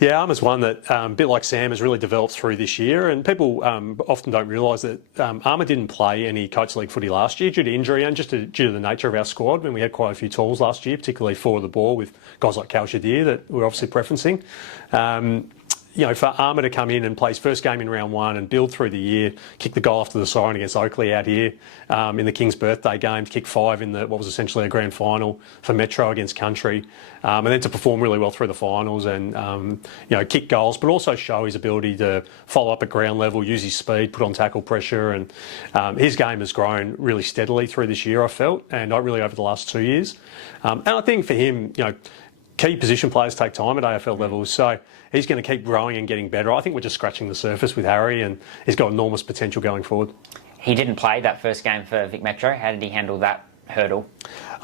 Yeah, Armour's one that, a bit like Sam, has really developed through this year, and people often don't realise that Armour didn't play any Coates League footy last year due to injury and just due to the nature of our squad. I mean, we had quite a few tools last year, particularly for the ball with guys like Cal Shadir that we're obviously preferencing. For Armour to come in and play his first game in round one and build through the year, kick the goal after the siren against Oakley out here in the King's birthday game, kick 5 in what was essentially a grand final for Metro against Country, and then to perform really well through the finals and kick goals, but also show his ability to follow up at ground level, use his speed, put on tackle pressure, and his game has grown really steadily through this year, I felt, and not really over the last 2 years. And I think for him, key position players take time at AFL levels, so he's going to keep growing and getting better. I think we're just scratching the surface with Harry, and he's got enormous potential going forward. He didn't play that first game for Vic Metro. How did he handle that hurdle?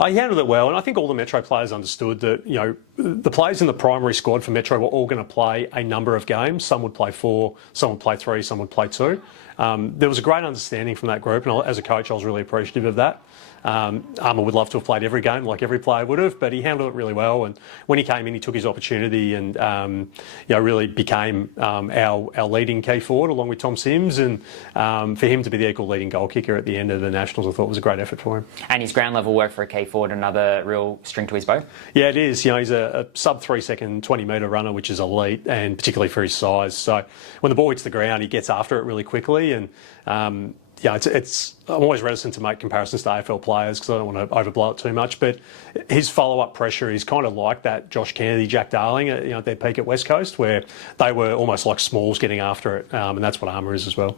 He handled it well, and I think all the Metro players understood that, the players in the primary squad for Metro were all going to play a number of games. Some would play 4, some would play 3, some would play 2. There was a great understanding from that group, and as a coach, I was really appreciative of that. Armour would love to have played every game like every player would have, but he handled it really well, and when he came in, he took his opportunity and really became our leading key forward along with Tom Sims, and for him to be the equal leading goal kicker at the end of the Nationals, I thought was a great effort for him. And his ground level work for a key forward, another real string to his bow? Yeah, it is. He's a sub 3 second 20 metre runner, which is elite, and particularly for his size. So when the ball hits the ground, he gets after it really quickly, and I'm always reticent to make comparisons to AFL players because I don't want to overblow it too much, but his follow-up pressure is kind of like that Josh Kennedy, Jack Darling at their peak at West Coast, where they were almost like Smalls getting after it, and that's what Armour is as well.